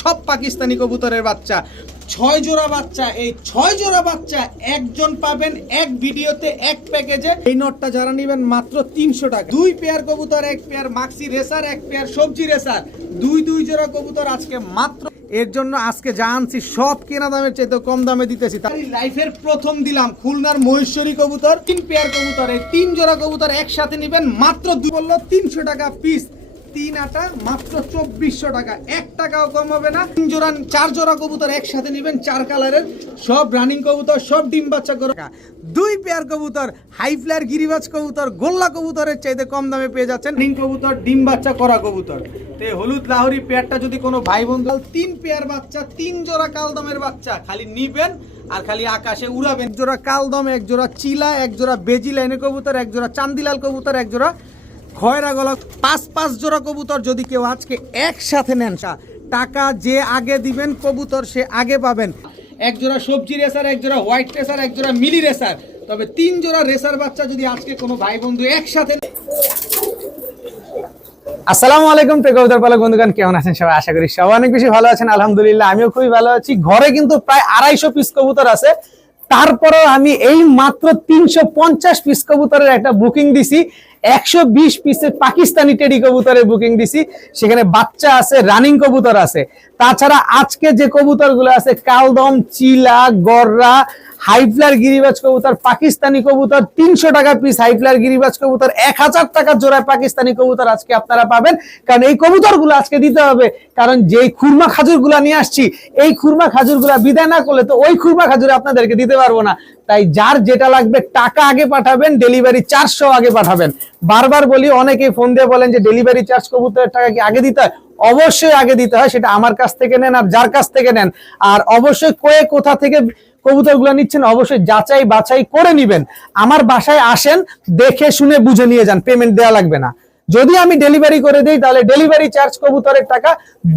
সব পাকিস্তানি কবুতরের বাচ্চা, 6 জোড়া বাচ্চা। এই 6 জোড়া বাচ্চা একজন পাবেন এক ভিডিওতে, এক প্যাকেজে। এই নটটা যারা নেবেন মাত্র 300 টাকা। 2 পেয়ার কবুতর, 1 পেয়ার মাক্সি রেসার, 1 পেয়ার সবজি রেসার, 2 জোড়া কবুতর আজকে মাত্র। এর জন্য আজকে যা আনছি সব কেনা দামের চাইতে কম দামে দিতেছি। তাই লাইফের প্রথম দিলাম খুলনার মহেশ্বরী কবুতর, 3 পেয়ার কবুতর। এই 3 জোড়া কবুতর একসাথে নেবেন মাত্র 300 টাকা পিস। 3 আটা মাত্র 2400 টাকা, 1 টাকাও কম হবে না। 4 জোড়া কবুতর একসাথে নেবেন, 4 কালারের, সব রানিং কবুতর, সব ডিম বাচ্চা করে। 2 পেয়ার কবুতর, হাই ফ্লায়ার গিরিবাজ কবুতর, গোল্লা কবুতরের চাইতে কম দামে পেয়ে যাচ্ছেন। ডিম কবুতর, ডিম বাচ্চা করা কবুতর। তো হলুদ লাহোরি পেয়ারটা যদি কোনো ভাই বন্ধু, 3 পেয়ার বাচ্চা, 3 জোড়া কালদমের বাচ্চা, খালি নিবেন আর খালি আকাশে উড়াবেন। 1 জোড়া কালদম, 1 জোড়া চিলা, 1 জোড়া বেজি লাইনে কবুতর, 1 জোড়া চান্দিলাল কবুতর, 1 জোড়া খয়রা গলা। 5 জোড়া কবুতর যদি কেউ আজকে একসাথে নেন, টাকা যে আগে দিবেন কবুতর সে আগে পাবেন। 1 জোড়া সবজি রেসার, 1 জোড়া হোয়াইট রেসার, 1 জোড়া মিলি রেসার। তবে 3 জোড়া রেসার বাচ্চা যদি আজকে কোনো ভাই বন্ধু একসাথে। আসসালামু আলাইকুম কবুতর পালক বন্ধুগণ, কেমন আছেন সবাই? আশা করি সবাই অনেক বেশি ভালো আছেন। আলহামদুলিল্লাহ আমিও খুবই ভালো আছি। ঘরে কিন্তু প্রায় 250 পিস কবুতর আছে, তারপরেও আমি এই মাত্র 350 পিস কবুতরের একটা বুকিং দিছি। 120 পিসের পাকিস্তানি টেডি কবুতরের বুকিং দিছি, সেখানে বাচ্চা আছে, রানিং কবুতর আছে। তাছাড়া আজকে যে কবুতরগুলো আছে, কালদম, চিলা, গররা, হাইফ্লার গিরিবাজ কবুতর, পাকিস্তানি কবুতর 300 টাকা পিস, হাইফ্লার গিরিবাজ কবুতর 1000 টাকা জোড়ায় পাকিস্তানি কবুতর আজকে আপনারা পাবেন। কারণ এই কবুতরগুলো আজকে দিতে হবে, কারণ যেই খুরমা খাজুরগুলা নিয়ে আসছি, এই খুরমা খাজুরগুলা বিদায় না করলে তো ওই খুরমা খাজুর আপনাদেরকে দিতে পারবো না। তাই যার যেটা লাগবে টাকা আগে পাঠাবেন, ডেলিভারি চার্জ সহ আগে পাঠাবেন। বারবার বলি, অনেকেই ফোন দিয়ে বলেন যে ডেলিভারি চার্জ কবুতরের টাকা কি আগে দিতে হয়? অবশ্যই আগে দিতে হয়, সেটা আমার কাছ থেকে নেন আর যার কাছ থেকে নেন। আর অবশ্যই কোথা থেকে কবুতরগুলো নিচ্ছেন অবশ্যই যাচাই বাছাই করে নিবেন। আমার বাসায় আসেন, দেখে শুনে বুঝে নিয়ে যান, পেমেন্ট দেওয়া লাগবে না। যদি আমি ডেলিভারি করে দিই তাহলে ডেলিভারি চার্জ, কবুতরের টাকা,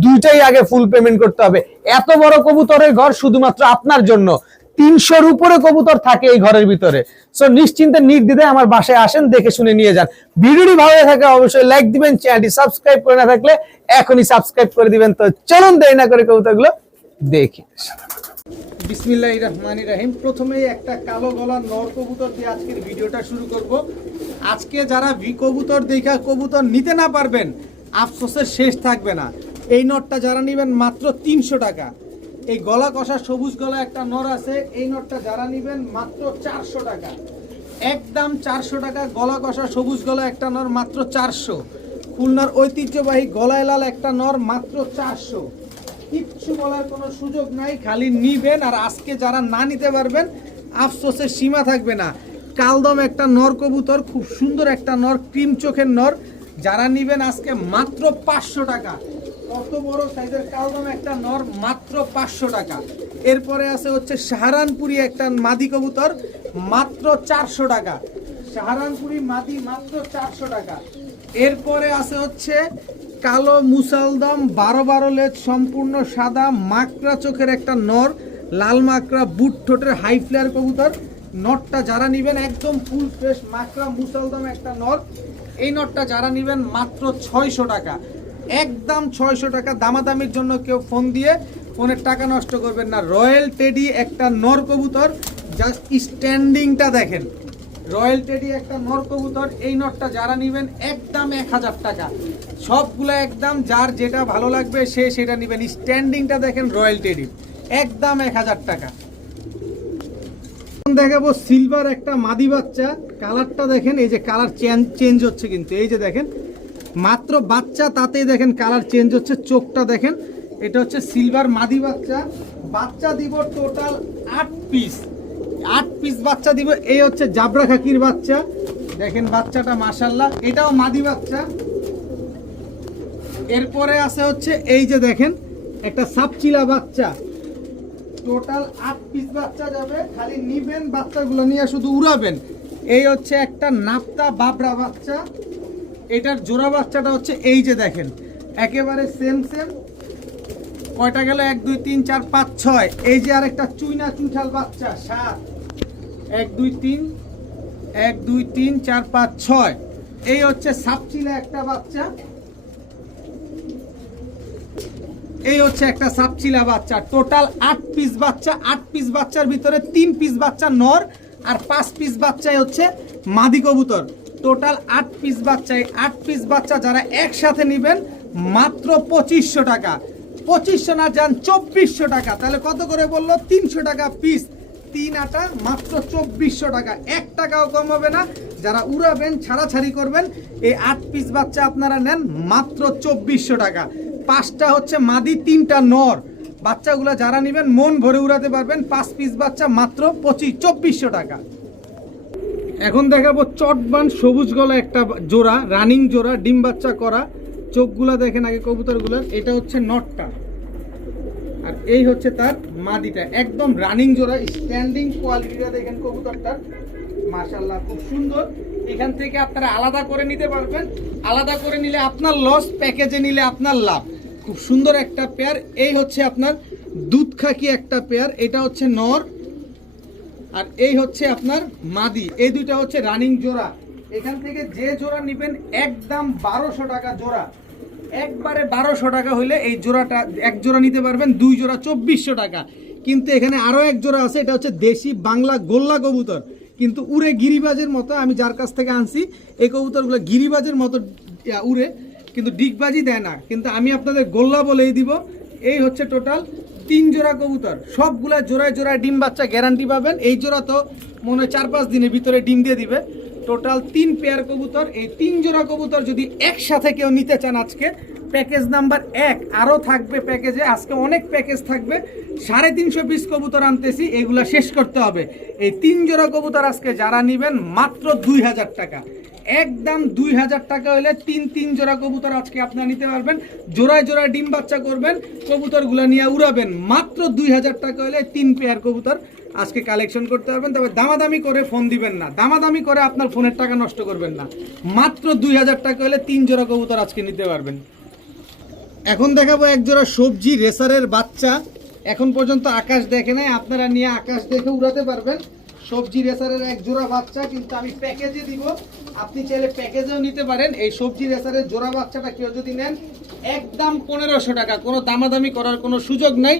দুইটাই আগে ফুল পেমেন্ট করতে হবে। এত বড় কবুতরের ঘর শুধুমাত্র আপনার জন্য। 300-র উপরে কবুতর থাকে এই ঘরের ভিতরে। সো নিশ্চিন্তে নির্দ্বিধায় আমার বাসায় আসেন, দেখে শুনে নিয়ে যান। ভিডিওটি ভালো থাকে অবশ্যই লাইক দিবেন, চ্যানেলটি সাবস্ক্রাইব করে না থাকলে এখনই সাবস্ক্রাইব করে দিবেন। তো চলুন দেরি না করে কবুতরগুলো দেখি। বিসমিল্লাহির রহমানির রহিম। প্রথমেই একটা কালো গলার নর কবুতর দিয়ে আজকের ভিডিওটা শুরু করব। আজকে যারা কবুতর দেখা কবুতর নিতে না পারবেন, আফসোসের শেষ থাকবে না। এই নরটা যারা নেবেন মাত্র 300 টাকা। এই গলা কষা সবুজ গলা একটা নর আছে, এই নরটা যারা নেবেন মাত্র 400 টাকা, একদম 400 টাকা। গলা কষা সবুজ গলা একটা নর মাত্র 400। খুলনার ঐতিহ্যবাহী গলায় লাল একটা নর মাত্র 400। কিচ্ছু বলার কোনো সুযোগ নাই, খালি নিবেন। আর আজকে যারা না নিতে পারবেন, আফসোসের সীমা থাকবে না। কালদম একটা নর কবুতর, খুব সুন্দর একটা নর, ক্রিম চোখের নর, যারা নিবেন আজকে মাত্র 500 টাকা। কত বড় সাইজের কালদম একটা নর, মাত্র 500 টাকা। এরপরে আছে হচ্ছে সাহারানপুরি একটা মাদি কবুতর, মাত্র 400 টাকা। সাহারানপুরি মাদি মাত্র 400 টাকা। এরপরে আছে হচ্ছে কালো মুসালদম, 12 লেজ, সম্পূর্ণ সাদা, মাকড়া চোখের একটা নর, লাল মাকড়া, বুট ঠোঁটের হাই ফ্লায়ার কবুতর। নটটা যারা নিবেন একদম ফুল ফ্রেশ মাকড়া মুসালদম একটা নর। এই নটটা যারা নিবেন মাত্র 600 টাকা, একদম 600 টাকা। দামাদামির জন্য কেউ ফোন দিয়ে ফোনের টাকা নষ্ট করবেন না। রয়্যাল টেডি একটা নর কবুতর, জাস্ট স্ট্যান্ডিংটা দেখেন। রয়্যাল টেডি একটা নর কবুতর, এই নটটা যারা নেবেন একদম 1000 টাকা। সবগুলো একদম, যার যেটা ভালো লাগবে সে সেটা নেবেন। স্ট্যান্ডিংটা দেখেন রয়্যাল টেডি, একদম 1000 টাকা। দেখাবো সিলভার একটা মাদি বাচ্চা, কালারটা দেখেন, এই যে কালার চেঞ্জ হচ্ছে কিন্তু, এই যে দেখেন মাত্র বাচ্চা তাতেই দেখেন কালার চেঞ্জ হচ্ছে, চোখটা দেখেন। এটা হচ্ছে সিলভার মাদি বাচ্চা। বাচ্চা দিব টোটাল 8 পিস, 8 পিস বাচ্চা দিব। এই হচ্ছে জাবরা খাকির বাচ্চা, দেখেন বাচ্চাটা মাশাআল্লাহ, এটাও মাদি বাচ্চা। এরপরে আছে হচ্ছে এই যে দেখেন একটা সাপচিলা বাচ্চা, টোটাল 8 পিস বাচ্চা যাবে, খালি নিবেন, বাচ্চাগুলো নিয়ে শুধু উড়াবেন। এই হচ্ছে একটা নাপ্তা বাবরা বাচ্চা, এটার জোড়া বাচ্চাটা হচ্ছে এই যে দেখেন একেবারে সেম। কয়টা গেল? 1 2 3 4 5 6। এই যে আরেকটা চুইনা চুইঠাল বাচ্চা 7, 1 2 3 1 2 3 4 5 6। এই হচ্ছে সাপচিলা একটা বাচ্চা। এই হচ্ছে একটা সাপচিলা বাচ্চা, টোটাল 8 পিস বাচ্চা। 8 পিস বাচ্চার ভিতরে 3 পিস বাচ্চা নর আর 5 পিস বাচ্চাই হচ্ছে মাদি কবুতর। টোটাল 8 পিস বাচ্চা। এই 8 পিস বাচ্চা যারা একসাথে নেবেন মাত্র 2500 টাকা। 2500 না যান 2400 টাকা। তাহলে কত করে বললো? 300 টাকা পিস। 3 আটা মাত্র 2400 টাকা। 1 টাকাও কম হবে না। যারা উড়াবেন, ছাড়াছাড়ি করবেন, এই 8 পিস বাচ্চা আপনারা নেন মাত্র 2400 টাকা। 5টা হচ্ছে মাদি, 3টা নর। বাচ্চাগুলো যারা নেবেন মন ভরে উড়াতে পারবেন। 5 পিস বাচ্চা মাত্র 2400 টাকা। এখন দেখাবো চটবান সবুজ গলা একটা জোড়া, রানিং জোড়া, ডিম বাচ্চা করা। চোখগুলা দেখেন আগে কবুতরগুলোর। এটা হচ্ছে নটটা আর এই হচ্ছে তার মাদিটা। একদম রানিং জোড়া। স্ট্যান্ডিং কোয়ালিটিটা দেখেন কবুতরটার, মাশাআল্লাহ খুব সুন্দর। এখান থেকে আপনারা আলাদা করে নিতে পারবেন। আলাদা করে নিলে আপনার লস, প্যাকেজে নিলে আপনার লাভ। খুব সুন্দর একটা পেয়ার। এই হচ্ছে আপনার দুধ খাকি একটা পেয়ার। এটা হচ্ছে নর আর এই হচ্ছে আপনার মাদি। এই দুইটা হচ্ছে রানিং জোড়া। এখান থেকে যে জোড়া নেবেন একদম 1200 টাকা জোড়া। একবারে 1200 টাকা হইলে এই জোড়াটা, এক জোড়া নিতে পারবেন। 2 জোড়া 2400 টাকা। কিন্তু এখানে আরো এক জোড়া আছে, এটা হচ্ছে দেশি বাংলা গোল্লা কবুতর, কিন্তু উড়ে গিরিবাজের মতো। আমি যার কাছ থেকে আনছি এই কবুতরগুলো গিরিবাজের মতো উড়ে, কিন্তু ডিগবাজি দেয় না। কিন্তু আমি আপনাদের গোল্লা বলেই দিব। এই হচ্ছে টোটাল 3 জোড়া কবুতর। সবগুলা জোড়ায় জোড়ায় ডিম বাচ্চা গ্যারান্টি পাবেন। এই জোড়া তো মনে হয় 4-5 দিনের ভিতরে ডিম দিয়ে দিবে। টোটাল 3 পেয়ার কবুতর। এই 3 জোড়া কবুতর যদি একসাথে কেউ নিতে চান, আজকে প্যাকেজ নাম্বার 1 আরও থাকবে প্যাকেজে। আজকে অনেক প্যাকেজ থাকবে। 350 পিস কবুতর আনতেছি, এগুলা শেষ করতে হবে। এই 3 জোড়া কবুতর আজকে যারা নেবেন মাত্র 2000 টাকা। একদম 2000 টাকা হলে 3 জোড়া কবুতর আজকে আপনারা নিতে পারবেন। জোড়ায় জোড়ায় ডিম বাচ্চা করবেন, কবুতরগুলো নিয়ে উড়াবেন। মাত্র 2000 টাকা হলে 3 পেয়ার কবুতর আজকে কালেকশন করতে পারবেন। তবে দামাদামি করে ফোন দিবেন না, দামাদামি করে আপনার ফোনের টাকা নষ্ট করবেন না। মাত্র 2000 টাকা হলে 3 জোড়া কবুতর আজকে নিতে পারবেন। এখন দেখাবো এক জোড়া সবজি রেসারের বাচ্চা। এখন পর্যন্ত আকাশ দেখে নাই, আপনারা নিয়ে আকাশ দেখে উড়াতে পারবেন। সবজি রেসারের এক জোড়া বাচ্চা, কিন্তু আমি প্যাকেজে দিব। আপনি চাইলে প্যাকেজেও নিতে পারেন। এই সবজি রেসারের জোড়া বাচ্চাটা কেউ যদি নেন একদম 1500 টাকা। কোনো দামাদামি করার কোনো সুযোগ নাই।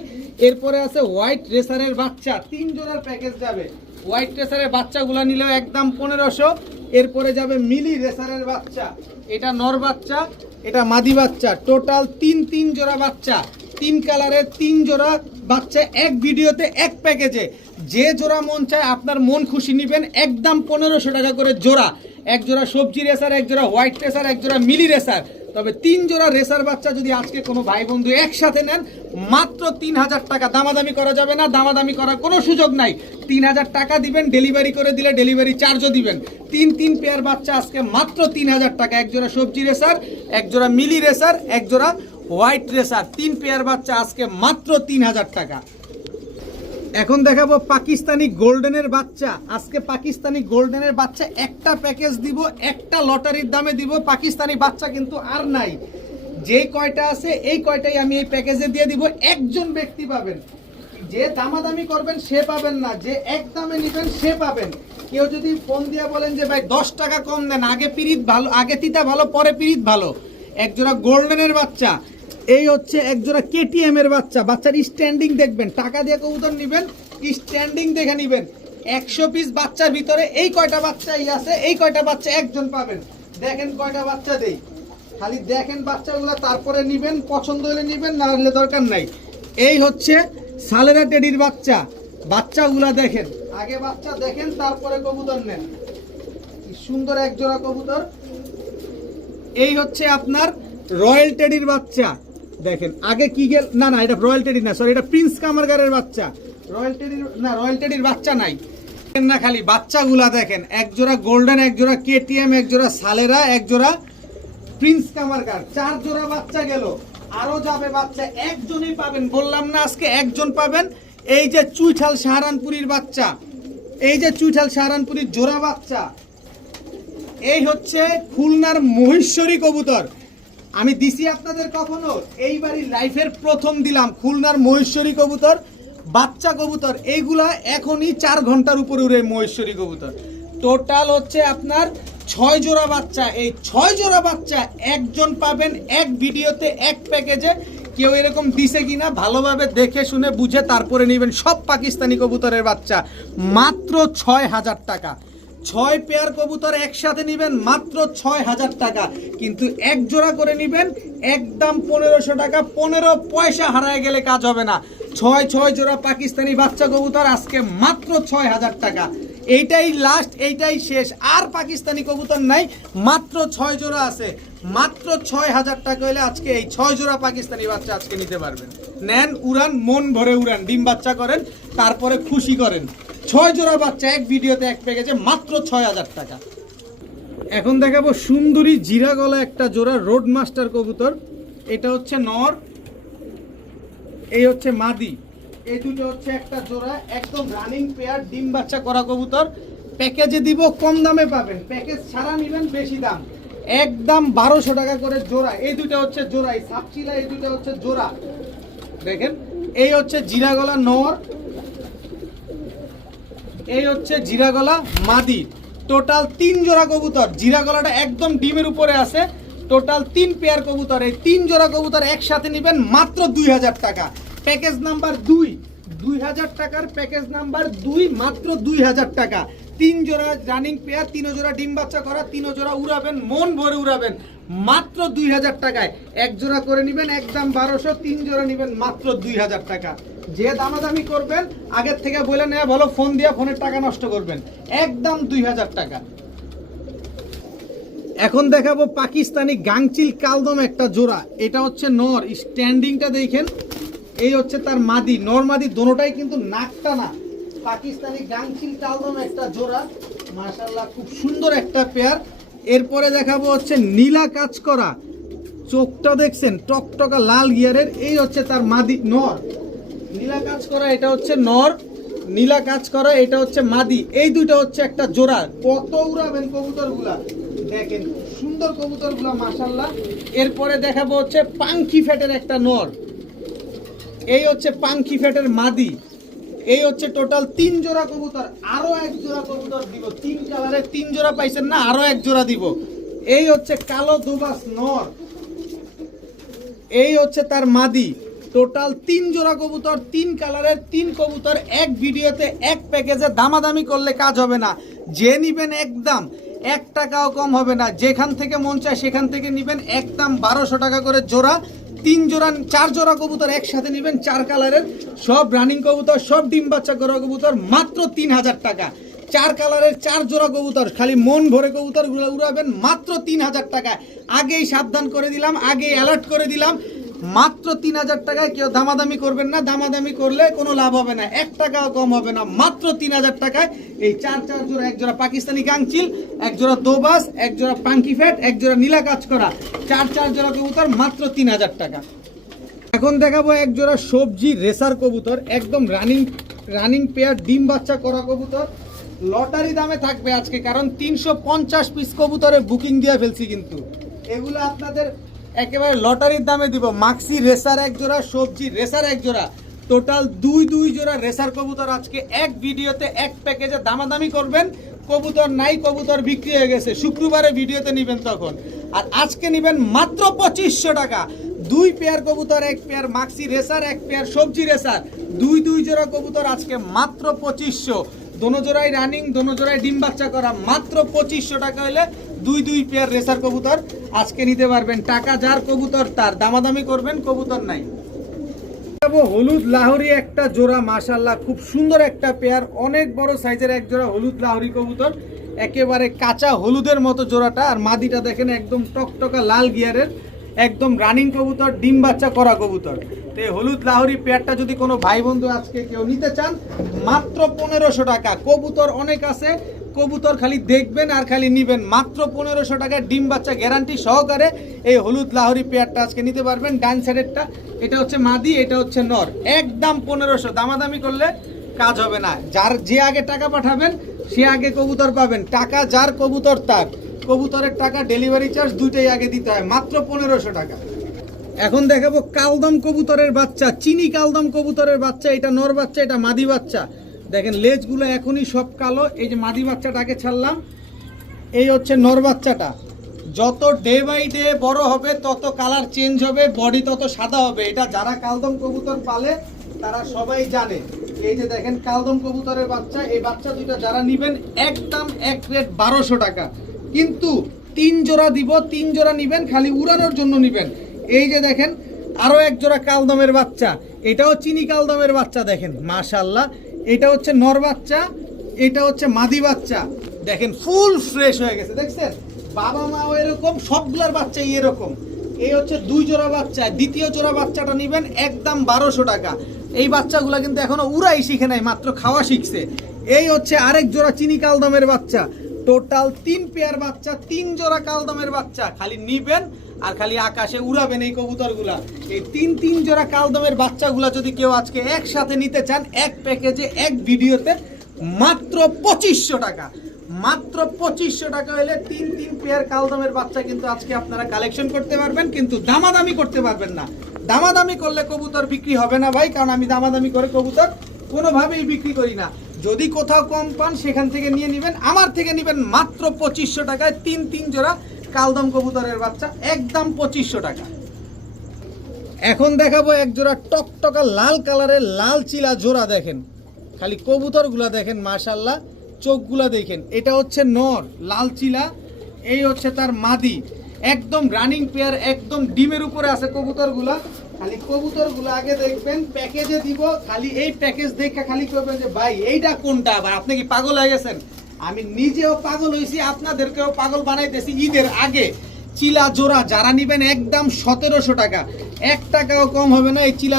এরপরে আছে হোয়াইট রেসারের বাচ্চা, 3 জোড়ার প্যাকেজ যাবে। হোয়াইট রেসারের বাচ্চাগুলো নিলেও একদম 1500। এরপরে যাবে মিলি রেসারের বাচ্চা, এটা নর বাচ্চা, এটা মাদি বাচ্চা। টোটাল 3 জোড়া বাচ্চা, 3 কালারের 3 জোড়া বাচ্চা এক ভিডিওতে, এক প্যাকেজে। যে জোড়া মন চায় আপনার মন খুশি নেবেন। একদম 1500 টাকা করে জোড়া। এক জোড়া সবজি রেসার, এক জোড়া হোয়াইট রেসার, এক জোড়া মিলি রেসার। তবে 3 জোড়া রেসার বাচ্চা যদি আজকে কোনো ভাই বন্ধু একসাথে নেন মাত্র 3000 টাকা। দামাদামি করা যাবে না, দামাদামি করার কোনো সুযোগ নাই। 3000 টাকা দিবেন, ডেলিভারি করে দিলে ডেলিভারি চার্জও দিবেন। 3 পেয়ার বাচ্চা আজকে মাত্র 3000 টাকা। এক জোড়া সবজি রেসার, এক জোড়া মিলি রেসার, এক জোড়া হোয়াইট রেসার। 3 পেয়ার বাচ্চা আজকে মাত্র 3000 টাকা। এখন দেখাবো পাকিস্তানি গোল্ডেনের বাচ্চা। আজকে পাকিস্তানি গোল্ডেনের বাচ্চা একটা প্যাকেজ দিব, একটা লটারির দামে দিব। পাকিস্তানি বাচ্চা কিন্তু আর নাই। যে কয়টা আছে এই কয়টাই আমি এই প্যাকেজে দিয়ে দিব। একজন ব্যক্তি পাবেন। যে দামাদামি করবেন সে পাবেন না, যে এক দামে নেবেন সে পাবেন। কেউ যদি ফোন দিয়ে বলেন যে ভাই 10 টাকা কম দেন, আগে পিরিত ভালো, আগে তিতা ভালো, পরে পিরিত ভালো। এক জোড়া গোল্ডেনের বাচ্চা। এই হচ্ছে এক জোড়া কেটিএম এর বাচ্চা। বাচ্চার স্ট্যান্ডিং দেখবেন, টাকা দিয়ে কবুতর নেবেন, স্ট্যান্ডিং দেখে নেবেন। 100 পিস বাচ্চার ভিতরে এই কয়টা বাচ্চাই আছে, এই কয়টা বাচ্চা একজন পাবেন। দেখেন কয়টা বাচ্চা দেই, খালি দেখেন বাচ্চাগুলো, তারপরে নেবেন। পছন্দ হলে নেবেন, না হলে দরকার নাই। এই হচ্ছে সালেরা টেডির বাচ্চা। বাচ্চাগুলা দেখেন, আগে বাচ্চা দেখেন তারপরে কবুতর নেন। কি সুন্দর এক জোড়া কবুতর। এই হচ্ছে আপনার রয়্যাল টেডির বাচ্চা। দেখেন আগে কি গেল, না না এটা রয়্যাল টেডি না, সরি এটা প্রিন্স কামারগারের বাচ্চা। রয়্যাল টেডির না, রয়্যাল টেডির বাচ্চা নাই না। খালি বাচ্চাগুলা দেখেন, এক জোড়া গোল্ডেন, এক জোড়া কেটিএম, এক জোড়া সালেরা, এক জোড়া প্রিন্স কামারগার। 4 জোড়া বাচ্চা গেল, আরো যাবে বাচ্চা। একজনই পাবেন, বললাম না আজকে একজন পাবেন। এই যে চুইঠাল সাহারানপুরীর বাচ্চা, এই যে চুইঠাল সাহারানপুরীর জোড়া বাচ্চা। এই হচ্ছে খুলনার মহেশ্বরী কবুতর। আমি দিছি আপনাদের কখনো? এইবারই লাইফের প্রথম দিলাম খুলনার মহেশ্বরী কবুতর, বাচ্চা কবুতর। এইগুলা এখনই 4 ঘন্টার উপরে উড়ে মহেশ্বরী কবুতর। টোটাল হচ্ছে আপনার 6 জোড়া বাচ্চা। এই 6 জোড়া বাচ্চা একজন পাবেন এক ভিডিওতে, এক প্যাকেজে। কেউ এরকম দিছে কিনা ভালোভাবে দেখে শুনে বুঝে তারপরে নেবেন। সব পাকিস্তানি কবুতরের বাচ্চা মাত্র 6,000 টাকা। 6 পেয়ার কবুতর একসাথে নেবেন মাত্র 6,000 টাকা, কিন্তু এক জোড়া করে নেবেন একদম 1500 টাকা। 15 পয়সা হারায় গেলে কাজ হবে না। 6 জোড়া পাকিস্তানি বাচ্চা কবুতর আজকে মাত্র 6,000 টাকা। এইটাই লাস্ট, এইটাই শেষ, আর পাকিস্তানি কবুতর নাই, মাত্র 6 জোড়া আছে। মাত্র 6,000 টাকা হলে আজকে এই 6 জোড়া পাকিস্তানি বাচ্চা আজকে নিতে পারবেন। নেন, উড়ান, মন ভরে উড়ান, ডিম বাচ্চা করেন, তারপরে খুশি করেন। 6 জোড়া বাচ্চা এক ভিডিওতে এক প্যাকেজে মাত্র 6,000 টাকা। এখন দেখাবো সুন্দরী জিরা গলা একটা জোড়া রোড মাস্টার কবুতর। এটা হচ্ছে নর, এই হচ্ছে মাদি। এই দুটো হচ্ছে একটা জোড়া, একদম রানিং পেয়ার, ডিম বাচ্চা করা কবুতর। প্যাকেজে দিব, কম দামে পাবেন। প্যাকেজ ছাড়া নেবেন বেশি দাম, একদম 1200 টাকা করে জোড়া। এই দুটো হচ্ছে জোড়া, এই সাপচিলা, এই দুটো হচ্ছে জোড়া। দেখেন, এই হচ্ছে জিরা গলা নর, এই হচ্ছে জিরা গলা মাদি। টোটাল 3 জোড়া কবুতর। জিরা গলাটা একদম ডিমের উপরে আছে। টোটাল 3 পেয়ার কবুতর। এই 3 জোড়া কবুতর একসাথে নেবেন মাত্র 2,000 টাকা। প্যাকেজ নাম্বার 2, 2,000 টাকার প্যাকেজ নাম্বার 2, মাত্র 2,000 টাকা। 3 জোড়া রানিং পেয়ার, 3 জোড়া ডিম বাচ্চা করা, 3 জোড়া উড়াবেন, মন ভরে উড়াবেন, মাত্র 2,000 টাকায়। এক জোড়া করে নেবেন একদম 1200, 3 জোড়া নেবেন মাত্র 2,000 টাকা। যে দামাদামি করবেন আগের থেকে বলে নেওয়া ভালো, ফোন দিয়ে ফোনের টাকা নষ্ট করবেন। একদম 2,000 টাকা। এখন দেখাবো পাকিস্তানি গাংচিল কালদম একটা জোড়া। এটা হচ্ছে নর, স্ট্যান্ডিংটা দেখেন। এই হচ্ছে তার মাদি, নর মাদি দোনোটাই কিন্তু নাকটা না। পাকিস্তানি গাংচিল কালদম একটা জোড়া, মাশাআল্লাহ খুব সুন্দর একটা পেয়ার। এরপরে দেখাবো হচ্ছে নীলা কাজ করা, চোখটা দেখছেন টকটকা লাল গিয়ারের। এই হচ্ছে তার মাদি নর, নীলা কাজ করা, এটা হচ্ছে নর, নীলা কাজ করা, এটা হচ্ছে মাদি। এই দুটো হচ্ছে একটা জোড়া। কত উড়াবেন কবুতরগুলা, দেখেন সুন্দর কবুতরগুলা মাশাআল্লাহ। এরপরে দেখাবো হচ্ছে পাঙ্খি ফ্যাটের একটা নর, এই হচ্ছে পাঙ্খি ফ্যাটের মাদি। এই হচ্ছে টোটাল 3 জোড়া কবুতর। আরো এক জোড়া কবুতর দিব, 3 কালারের 3 জোড়া পাইছেন না, আরো এক জোড়া দিব। এই হচ্ছে কালো দুবাস নর, এই হচ্ছে তার মাদি। টোটাল 3 জোড়া কবুতর, 3 কালারের 3 কবুতর এক ভিডিওতে এক প্যাকেজে। দামাদামি করলে কাজ হবে না, যে নিবেন একদম 1 টাকাও কম হবে না। যেখান থেকে মন চায় সেখান থেকে নিবেন, একদম 1200 টাকা করে জোড়া। 3 জোড়া 4 জোড়া কবুতর একসাথে নেবেন, 4 কালারের, সব রানিং কবুতর, সব ডিম বাচ্চা করা কবুতর, মাত্র 3,000 টাকা। 4 কালারের 4 জোড়া কবুতর, খালি মন ভরে কবুতরগুলো উড়াবেন, মাত্র 3,000 টাকা। আগেই সাবধান করে দিলাম, আগেই অ্যালার্ট করে দিলাম, মাত্র 3,000 টাকায় কেউ দামাদামি করবেন না। দামাদামি করলে কোনো লাভ হবে না, 1 টাকাও কম হবে না। মাত্র 3,000 টাকায় এই 4 জোড়া, এক জোড়া পাকিস্তানি গাংচিল, এক জোড়া দোবাস, এক জোড়া পাঙ্কি ফ্যাট, এক জোড়া নীলা কাজ করা, 4 জোড়া কবুতর, মাত্র 3,000 টাকা। এখন দেখাবো এক জোড়া সবজি রেসার কবুতর, একদম রানিং পেয়ার, ডিম বাচ্চা করা কবুতর। লটারি দামে থাকবে আজকে, কারণ 350 পিস কবুতরের বুকিং দিয়ে ফেলছি, কিন্তু এগুলো আপনাদের একেবারে লটারির দামে দিব। মাক্সি রেসার এক জোড়া, সবজি রেসার এক জোড়া, টোটাল 2 জোড়া রেসার কবুতর আজকে এক ভিডিওতে এক প্যাকেজে। দামাদামি করবেন, কবুতর নাই, কবুতর বিক্রি হয়ে গেছে, শুক্রবারে ভিডিওতে নেবেন তখন। আর আজকে নেবেন মাত্র 2500 টাকা। 2 পেয়ার কবুতর, 1 পেয়ার মাক্সি রেসার, 1 পেয়ার সবজি রেসার, 2 জোড়া কবুতর আজকে মাত্র 2500। দোনো জোড়াই রানিং, দোনো জোড়াই ডিম বাচ্চা করা, মাত্র 2500 টাকা হলে 2 পেয়ার রেসার কবুতর আজকে নিতে পারবেন। টাকা যার, কবুতর তার, দামাদামি করবেন, কবুতর নাই। হলুদ লাহোরি একটা জোড়া, মাশাআল্লাহ খুব সুন্দর একটা পেয়ার, অনেক বড় সাইজের এক জোড়া হলুদ লাহোরি কবুতর, একেবারে কাঁচা হলুদের মতো জোড়াটা। আর মাদিটা দেখেন একদম টকটকা লাল গিয়ারের, একদম রানিং কবুতর, ডিম বাচ্চা করা কবুতর। তো এই হলুদ লাহোরি পেয়ারটা যদি কোনো ভাই বন্ধু আজকে কেউ নিতে চান, মাত্র 1500 টাকা। কবুতর অনেক আছে, কবুতর খালি দেখবেন আর খালি নিবেন, মাত্র 1500 টাকা ডিম বাচ্চা গ্যারান্টি সহকারে এই হলুদ লাহোরি পেয়ারটা আজকে নিতে পারবেন। ডান সাইডেরটা এটা হচ্ছে মাদি, এটা হচ্ছে নর, একদম 1500। দামাদামি করলে কাজ হবে না। যার যে আগে টাকা পাঠাবেন সে আগে কবুতর পাবেন। টাকা যার, কবুতর তার। কবুতরের টাকা, ডেলিভারি চার্জ দুইটাই আগে দিতে হয়, মাত্র 1500 টাকা। এখন দেখাবো কালদম কবুতরের বাচ্চা, চিনি কালদম কবুতরের বাচ্চা। এটা নর বাচ্চা, এটা মাদি বাচ্চা। দেখেন লেজগুলো এখনই সব কালো। এই যে মাদি বাচ্চাটাকে ছাড়লাম, এই হচ্ছে নর বাচ্চাটা। যত ডে বাই ডে বড় হবে তত কালার চেঞ্জ হবে, বডি তত সাদা হবে। এটা যারা কালদম কবুতর পালে তারা সবাই জানে। এই যে দেখেন কালদম কবুতরের বাচ্চা, এই বাচ্চা দুইটা যারা নিবেন একদম এক রেট 1200 টাকা, কিন্তু 3 জোড়া দিব, 3 জোড়া নিবেন খালি উড়ানোর জন্য নিবেন। এই যে দেখেন আরো এক জোড়া কালদমের বাচ্চা, এটাও চিনি কালদমের বাচ্চা, দেখেন মাশাআল্লাহ। এটা হচ্ছে নর বাচ্চা, এটা হচ্ছে মাদি বাচ্চা, দেখেন ফুল ফ্রেশ হয়ে গেছে, দেখছেন বাবা মাও এরকম, সবগুলার বাচ্চাই এরকম। এই হচ্ছে 2 জোড়া বাচ্চা, দ্বিতীয় জোড়া বাচ্চাটা নিবেন একদম 1200 টাকা। এই বাচ্চাগুলা কিন্তু এখনো উড়াই শিখে নাই, মাত্র খাওয়া শিখছে। এই হচ্ছে আরেক জোড়া চিনি কালদমের বাচ্চা, টোটাল 3 পেয়ার বাচ্চা, 3 জোড়া কালদমের বাচ্চা, খালি নিবেন আর খালি আকাশে উড়াবেন এই কবুতরগুলা। এই 3 জোড়া কালদমের বাচ্চাগুলা যদি কেউ আজকে একসাথে নিতে চান, এক প্যাকেজে এক ভিডিওতে মাত্র 2500 টাকা, মাত্র 2500 টাকা হলে 3 পেয়ার কালদমের বাচ্চা কিন্তু আজকে আপনারা কালেকশন করতে পারবেন, কিন্তু দামাদামি করতে পারবেন না। দামাদামি করলে কবুতর বিক্রি হবে না ভাই, কারণ আমি দামাদামি করে কবুতর কোনোভাবেই বিক্রি করি না। যদি কোথাও কম পান সেখান থেকে নিয়ে নেবেন, আমার থেকে নেবেন মাত্র 2500 টাকায় 3 জোড়া কালদম কবুতরের বাচ্চা, একদম 2500 টাকা। এখন দেখাবো এক জোড়া টকটকা লাল কালারের লাল চিলা জোড়া, দেখেন খালি কবুতরগুলা দেখেন মাশাআল্লাহ, চোখগুলা দেখেন। এটা হচ্ছে নর লাল চিলা, এই হচ্ছে তার মাদি, একদম রানিং পেয়ার, একদম ডিমের উপরে আছে কবুতরগুলা। খালি কবুতরগুলো আগে দেখবেন, প্যাকেজে দিব, খালি এই প্যাকেজ দেখে খালি করবেন যে ভাই এইটা কোনটা, আবার আপনি কি পাগল হয়ে গেছেন? আমি নিজেও পাগল হয়েছি, আপনাদেরকেও পাগল বানাইতেছি। ঈদের আগে চিলা জোড়া যারা নিবেন একদম 1700 টাকা, 1 টাকাও কম হবে না। এই চিলা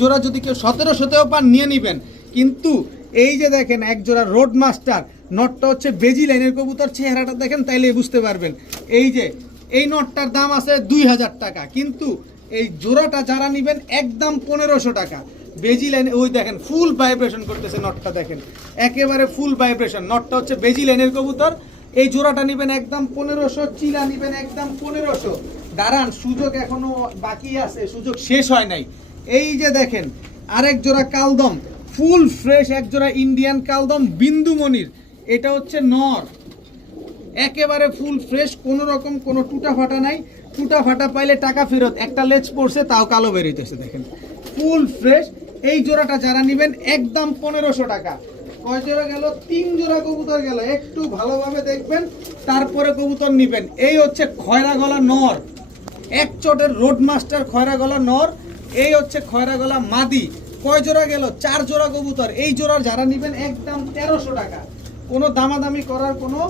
জোড়া যদি কেউ 1700তেও পান নিয়ে নিবেন। কিন্তু এই যে দেখেন এক জোড়া রোড মাস্টার, নটটা হচ্ছে বেজি লাইনের কবুতর, চেহারাটা দেখেন তাইলে বুঝতে পারবেন। এই যে এই নটটার দাম আছে 2000 টাকা, কিন্তু এই জোড়াটা যারা নিবেন একদম 1500 টাকা। বেজি লাইনে ওই দেখেন ফুল ভাইব্রেশন করতেছে নটটা, দেখেন একেবারে ফুল ভাইব্রেশন। নটটা হচ্ছে বেজি লাইনের কবুতর, এই জোড়াটা নিবেন একদম 1500, চিলা নিবেন একদম 1500। দাঁড়ান, সুযোগ এখনো বাকি আছে, সুযোগ শেষ হয় নাই। এই যে দেখেন আরেক জোড়া কালদম ফুল ফ্রেশ, এক জোড়া ইন্ডিয়ান কালদম বিন্দুমণির, এটা হচ্ছে নর, একেবারে ফুল ফ্রেশ, কোনো রকম কোনো টুটা ফাটা নাই। টুটা ফাটা পাইলে টাকা ফেরত, একটা লেজ পড়ছে তাও কালো বেরিয়েছে, দেখেন ফুল ফ্রেশ। এই জোড়াটা যারা নেবেন একদম 1500 টাকা। কয় জোড়া গেল? 3 জোড়া কবুতর গেল, একটু ভালোভাবে দেখবেন তারপরে কবুতর নেবেন। এই হচ্ছে খয়রা গলা নর, এক চটের রোড মাস্টার খয়রা গলা নর, এই হচ্ছে খয়রা গলা মাদি। কয় জোড়া গেল? 4 জোড়া কবুতর। এই জোড়ার যারা নেবেন একদম 1300 টাকা। কোনো দামাদামি করার কোনো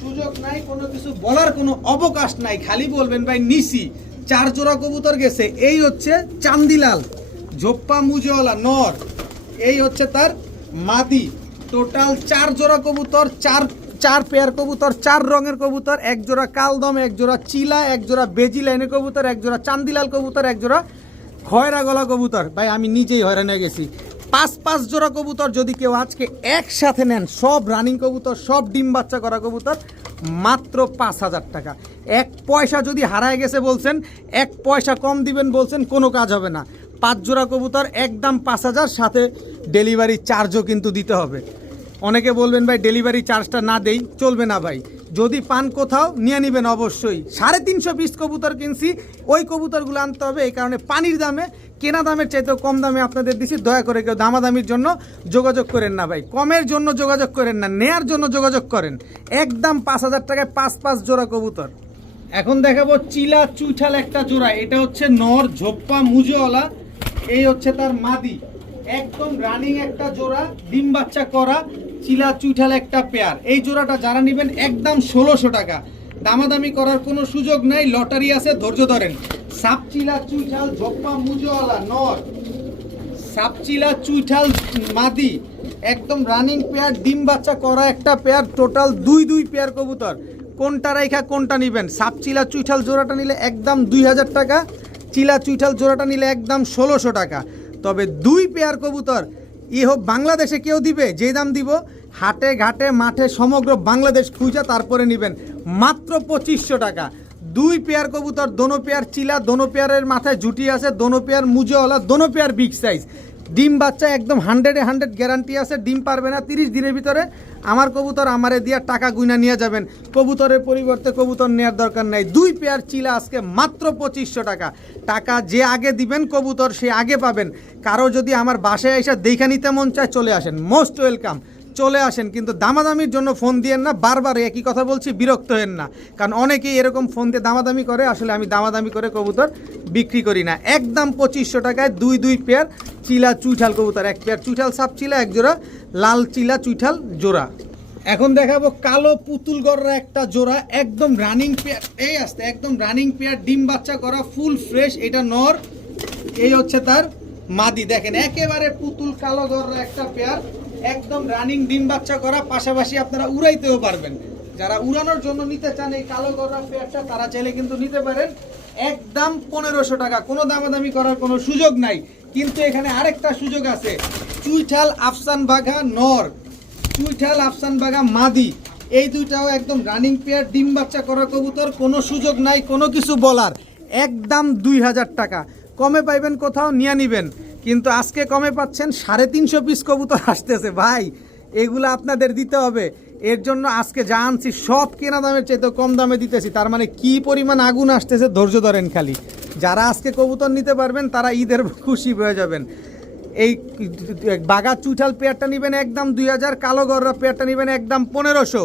সুযোগ নাই, কোনো কিছু বলার কোনো অবকাশ নাই, খালি বলবেন ভাই নিছি। 4 জোড়া কবুতর গেছে। এই হচ্ছে চান্দিলাল ঝোপ্পা মুজওয়ালা নর, এই হচ্ছে তার মাদি। টোটাল 4 জোড়া কবুতর, 4 পেয়ার কবুতর, 4 রঙের কবুতর, এক জোড়া কালদম, এক জোড়া চিলা, এক জোড়া বেজি লাইনের কবুতর, এক জোড়া চান্দিলাল কবুতর, এক জোড়া খয়রা গলা কবুতর। ভাই আমি নিজেই হয়রান হয়ে গেছি। 5 জোড়া কবুতর যদি কেউ আজকে একসাথে নেন, সব রানিং কবুতর, সব ডিম বাচ্চা করা কবুতর, মাত্র 5000 টাকা। 1 পয়সা যদি হারায় গেছে বলছেন, 1 পয়সা কম দিবেন বলছেন, কোনো কাজ হবে না। 5 জোড়া কবুতর একদম 5000, সাথে ডেলিভারি চার্জও কিন্তু দিতে হবে। অনেকে বলবেন ভাই ডেলিভারি চার্জটা না দেই, চলবে না ভাই। যদি পান কোথাও নিয়ে নেবেন অবশ্যই। 350 পিস কবুতর কিনছি, ওই কবুতরগুলো আনতে হবে। এই কারণে পানির দামে, কেনা দামের চাইতেও কম দামে আপনাদের দিচ্ছি। দয়া করে কেউ দামাদামির জন্য যোগাযোগ করেন না ভাই, কমের জন্য যোগাযোগ করেন না, নেয়ার জন্য যোগাযোগ করেন। একদম 5000 টাকায় 5 জোড়া কবুতর। এখন দেখাবো চিলা চুইঠাল একটা জোড়া, এটা হচ্ছে নর ঝোপ্পা মুজওয়ালা, এই হচ্ছে তার মাদি, একদম রানিং একটা জোড়া, ডিম বাচ্চা করা, চিলা চুইঠাল একটা পেয়ার। এই জোড়াটা যারা নেবেন একদম 1600 টাকা। দামাদামি করার কোনো সুযোগ নাই, লটারি আছে, ধৈর্য ধরেন। সাপচিলা চুইঠাল ঝোপ্পা মুজওয়ালা নর, সাপচিলা চুইঠাল মাদি, একদম রানিং পেয়ার, ডিম বাচ্চা করা একটা পেয়ার। টোটাল 2 পেয়ার কবুতর। কোনটা রাইখা কোনটা নেবেন? সাপচিলা চুইঠাল জোড়াটা নিলে একদম 2000 টাকা, চিলা চুইঠাল জোড়াটা নিলে একদম 1600 টাকা। তবে 2 পেয়ার কবুতর হোক বাংলাদেশে কেউ দিবে যে দাম দিব, হাটে ঘাটে মাঠে সমগ্র বাংলাদেশ খুঁজা তারপরে নেবেন মাত্র 2500 টাকা। 2 পেয়ার কবুতর, দোনো পেয়ার চিলা, দোনো পেয়ারের মাথায় জুটি আছে, দোনো পেয়ার মুজওয়ালা, দোনো পেয়ার বিগ সাইজ। ডিম বাচ্চা একদম 100-100 গ্যারান্টি আছে, ডিম পারবে না 30 দিনের ভিতরে। আমার কবুতর আমারে দিয়া টাকা গুইনা নিয়ে যাবেন, কবুতরের পরিবর্তে কবুতর নেওয়ার দরকার নাই। 2 পেয়ার চিলা আজকে মাত্র 2500 টাকা। টাকা যে আগে দিবেন কবুতর সে আগে পাবেন। কারো যদি আমার বাসায় এসে দেখা নিতে মন চায় চলে আসেন, মোস্ট ওয়েলকাম, চলে আসেন। কিন্তু দামাদামির জন্য ফোন দিয়েন না, বারবার একই কথা বলছি, বিরক্ত হেন না। কারণ অনেকেই এরকম ফোন দিয়ে দামাদামি করে, আসলে আমি দামাদামি করে কবুতর বিক্রি করি না। একদম 2500 টাকায় 2 পেয়ার চিলা চুইঠাল কবুতর, 1 পেয়ার চুইঠাল সাপ চিলা, 1 জোড়া লাল চিলা চুইঠাল জোড়া। এখন দেখাবো কালো পুতুল গররা একটা জোড়া, একদম রানিং পেয়ার। এই আসতে একদম রানিং পেয়ার, ডিম বাচ্চা করা, ফুল ফ্রেশ। এটা নর, এই হচ্ছে তার মাদি। দেখেন একেবারে পুতুল কালো গররা একটা পেয়ার, একদম রানিং ডিম বাচ্চা করা। পাশাপাশি আপনারা উড়াইতেও পারবেন। যারা উড়ানোর জন্য নিতে চান এই কালো গররা পেয়ারটা, তারা চাইলে কিন্তু নিতে পারেন। একদম 1500 টাকা, কোনো দামাদামি করার কোনো সুযোগ নাই। কিন্তু এখানে আরেকটা সুযোগ আছে, চুইঠাল আফসান বাঘা নর, চুইঠাল আফসান বাঘা মাদি, এই দুইটাও একদম রানিং পেয়ার, ডিম বাচ্চা করা কবুতর। কোনো সুযোগ নাই কোনো কিছু বলার। একদম 2000 টাকা কমে পাইবেন, কোথাও নিয়ে নিবেন। কিন্তু আজকে কমে পাচ্ছেন 350 পিস কবুতর আসতেছে ভাই, এগুলো আপনাদের দিতে হবে। এর জন্য আজকে যা আনছি সব কেনা দামের চাইতে কম দামে দিতেছি। তার মানে কি পরিমাণ আগুন আসতেছে, ধৈর্য ধরেন খালি। যারা আজকে কবুতর নিতে পারবেন তারা ঈদের খুশি হয়ে যাবেন। এই বাঘা চুইঠাল পেয়ারটা নেবেন একদম 2000, কালো গররা পেয়ারটা নেবেন একদম 1500।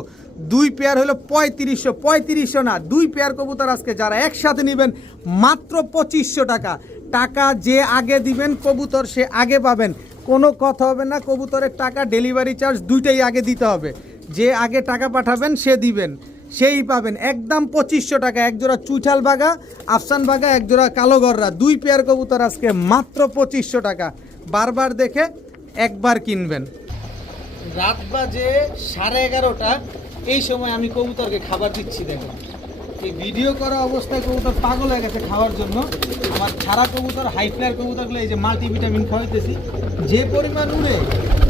2 পেয়ার হলো 3500, 3500 না, 2 পেয়ার কবুতর আজকে যারা একসাথে নেবেন মাত্র 2500 টাকা। টাকা যে আগে দিবেন কবুতর সে আগে পাবেন, কোনো কথা হবে না। কবুতরের টাকা, ডেলিভারি চার্জ দুইটাই আগে দিতে হবে। যে আগে টাকা পাঠাবেন সে দিবেন, সেই পাবেন। একদম 2500 টাকা, 1 জোড়া চুইঠাল বাঘা আফসান বাঘা, 1 জোড়া কালো গররা, 2 পেয়ার কবুতর আজকে মাত্র 2500 টাকা। বারবার দেখে একবার কিনবেন। রাত বাজে 11:30, এই সময় আমি কবুতরকে খাবার দিচ্ছি। দেখো এই ভিডিও করা অবস্থায় কবুতর পাগল হয়ে গেছে খাওয়ার জন্য। আমার ছাড়া কবুতর, হাই ফ্লায়ার কবুতরগুলো এই যে মাল্টিভিটামিন খাওয়াইতেছি, যে পরিমাণ উড়ে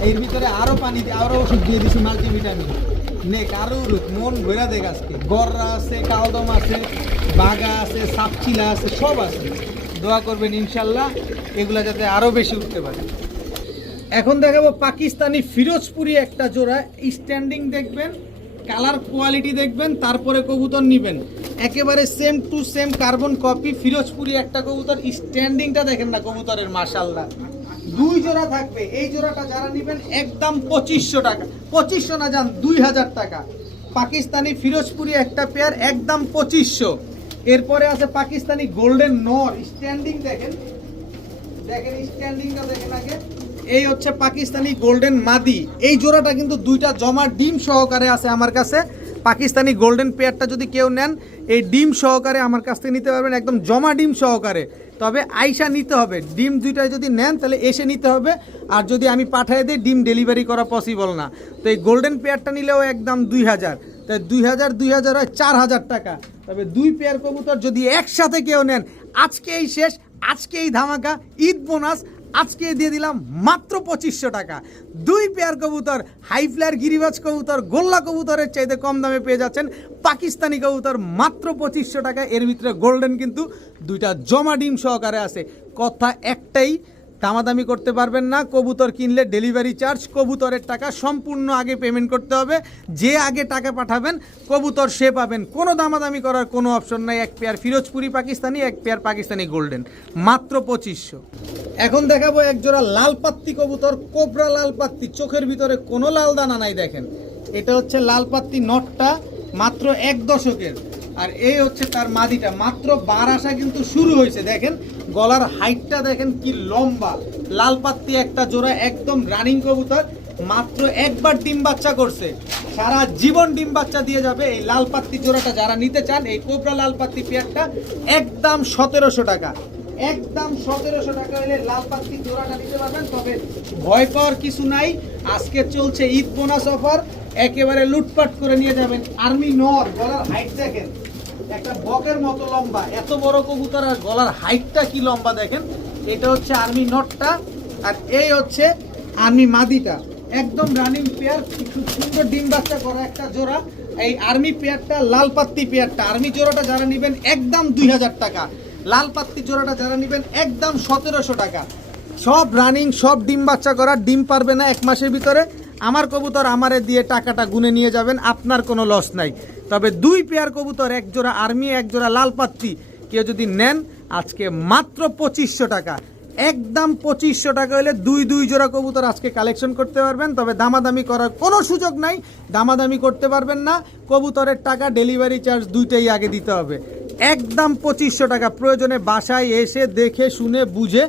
এর ভিতরে আরও পানি দিয়ে আরও ওষুধ দিয়ে দিছি মাল্টিভিটামিন। নেক আরও উড়ুক, মন ভরা দেখ। আজকে গররা আছে, কালদম আছে, বাঘা আছে, সাপচিলা আছে, সব আছে। দোয়া করবেন ইনশাল্লাহ এগুলা যাতে আরও বেশি উঠতে পারে। এখন দেখাবো পাকিস্তানি ফিরোজপুরি একটা জোড়া, স্ট্যান্ডিং দেখবেন, কালার কোয়ালিটি দেখবেন, তারপরে কবুতর নেবেন। একেবারে same to same carbon copy Ferozepuri একটা কবুতর। স্ট্যান্ডিংটা দেখেন না কবুতরের, মাশাআল্লাহ। 2 জোড়া থাকবে। এই জোড়াটা যারা নেবেন একদম 2500 টাকা, 2500 না যান 2000 টাকা। পাকিস্তানি ফিরোজপুরি একটা পেয়ার একদম 2500। এরপরে আছে পাকিস্তানি গোল্ডেন নর, স্ট্যান্ডিং দেখেন, দেখেন স্ট্যান্ডিংটা দেখেন আগে। এই হচ্ছে পাকিস্তানি গোল্ডেন মাদি। এই জোড়াটা কিন্তু 2টা জমা ডিম সহকারে আছে আমার কাছে। পাকিস্তানি গোল্ডেন পেয়ারটা যদি কেউ নেন এই ডিম সহকারে আমার কাছ থেকে নিতে পারবেন, একদম জমা ডিম সহকারে। তবে আইসা নিতে হবে, ডিম 2টায় যদি নেন তাহলে এসে নিতে হবে। আর যদি আমি পাঠিয়ে দিই ডিম ডেলিভারি করা পসিবল না। তো এই গোল্ডেন পেয়ারটা নিলেও একদম 2000, তাই 2000 হয় 4000 টাকা। তবে 2 পেয়ার কবুতর যদি একসাথে কেউ নেন, আজকেই শেষ, আজকেই ধামাকা, ঈদ বোনাস আজকে দিয়ে দিলাম মাত্র 2500 টাকা। 2 পেয়ার কবুতর, হাই ফ্লায়ার গিরিবাজ কবুতর, গোল্লা কবুতরের চাইতে কম দামে পেয়ে যাচ্ছেন পাকিস্তানি কবুতর মাত্র 2500 টাকা। এর ভিতরে গোল্ডেন কিন্তু 2টা জমা ডিম সহকারে আছে। কথা একটাই, দামাদামি করতে পারবেন না। কবুতর কিনলে ডেলিভারি চার্জ, কবুতরের টাকা সম্পূর্ণ আগে পেমেন্ট করতে হবে। যে আগে টাকা পাঠাবেন কবুতর সে পাবেন, কোনো দামাদামি করার কোনো অপশন নাই। 1 pair Ferozepuri Pakistani, 1 pair Pakistani golden, মাত্র 2500। এখন দেখাবো 1 জোড়া লাল পাত্তি কবুতর, কোবরা লাল পাত্তি, চোখের ভিতরে কোনো লাল দানা নাই। দেখেন এটা হচ্ছে লাল পাত্তি নটটা, মাত্র 1 দশকের। আর এই হচ্ছে তার মাদিটা, মাত্র বার আসা কিন্তু শুরু হয়েছে। দেখেন গলার হাইটটা দেখেন কি লম্বা। লাল পাত্তি একটা জোড়া, একদম রানিং কবুতর, মাত্র একবার ডিম বাচ্চা করছে, সারা জীবন ডিম বাচ্চা দিয়ে যাবে। এই লাল পাত্তি জোড়াটা যারা নিতে চান, এই কোবরা লাল পাত্তি পেয়ারটা একদম 1700 টাকা, একদম 1700 টাকা হলে লাল পাত্তি জোড়াটা নিতে পারবেন। তবে ভয় পাওয়ার কিছু নাই, আজকে চলছে ঈদ বোনাস অফার, একেবারে লুটপাট করে নিয়ে যাবেন। আর্মি নর, গলার হাইট দেখেন একটা বকের মতো লম্বা, এত বড় কবুতর আর গলার হাইটটা কি লম্বা দেখেন। এটা হচ্ছে আর্মি নটটা, আর এই হচ্ছে আর্মি মাদিটা, একদম রানিং পেয়ার, খুব সুন্দর ডিম বাচ্চা করা একটা জোড়া। এই আর্মি পেয়ারটা, লাল পাত্তি পেয়ারটা, আর্মি জোড়াটা যারা নেবেন একদম 2000 টাকা, লাল পাত্তি জোড়াটা যারা নেবেন একদম 1700 টাকা। সব রানিং, সব ডিম বাচ্চা করা, ডিম পারবে না 1 মাসের ভিতরে। আমার কবুতর আমারে দিয়ে টাকাটা গুনে নিয়ে যাবেন, আপনার কোনো লস নাই। তবে 2 পেয়ার কবুতর, 1 জোড়া আর্মি, 1 জোড়া লাল পাত্তি, কেউ যদি নেন আজকে মাত্র 2500 টাকা, একদম 2500 টাকা হলে 2 জোড়া কবুতর আজকে কালেকশন করতে পারবেন। তবে দামাদামি করার কোনো সুযোগ নাই, দামাদামি করতে পারবেন না। কবুতরের টাকা, ডেলিভারি চার্জ দুইটাই আগে দিতে হবে। একদম 2500 টাকা। প্রয়োজনে বাসায় এসে দেখে শুনে বুঝে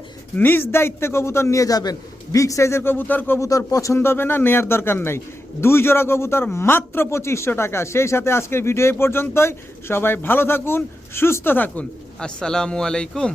নিজ দায়িত্বে কবুতর নিয়ে যাবেন। বিগ সাইজের কবুতর পছন্দ হবে না, নেয়ার দরকার নাই। 2 জোড়া কবুতর মাত্র 2500 টাকা। সেই সাথে আজকের ভিডিও এই পর্যন্তই। সবাই ভালো থাকুন, সুস্থ থাকুন। আসসালামু আলাইকুম।